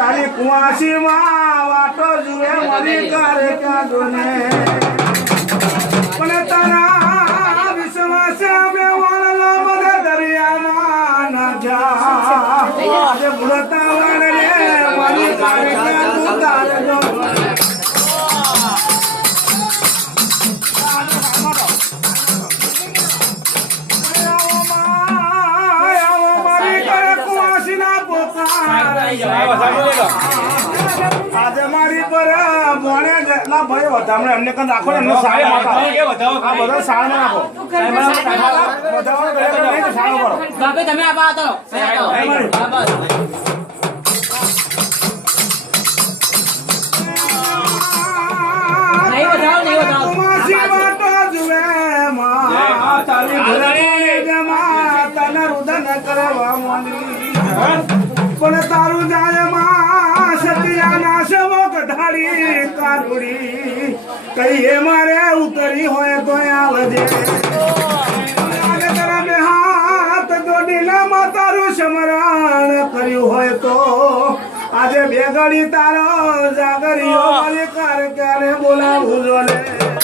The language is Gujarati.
તારી કુવાસી માં વાટો જુએ મરી કરે ક્યાં જોને પણ તારા વિશ્વાસે અમે વાળલો બધે દરિયામાં ના જા આજે ભૂલતા વાળે મરી કરે ક્યાં તું તારે જો આજે મારી પર મોણે ના ભાઈ વધામણે એમને કન રાખો ને એમને સાળ માતા આ બધા સાળ માં રાખો વધામણ કરે નહીં સાળ કરો બાપે તમે આ બાતો નહીં વધાવો માસી વાટો જુએ માં તારી ઘરે જમા તને રુદન કરવા મોની પણ તારું જાય માં સતિયાના સેવક ઢાળી કારુડી કહીએ મારે ઉતરી હોય તો આવજે તારા બે હાથ જોડીને માં તારું સમરણ કર્યું હોય તો આજે બે ઘડી તારો જાગરીઓ મારી કાર ક્યારે બોલાવું જોને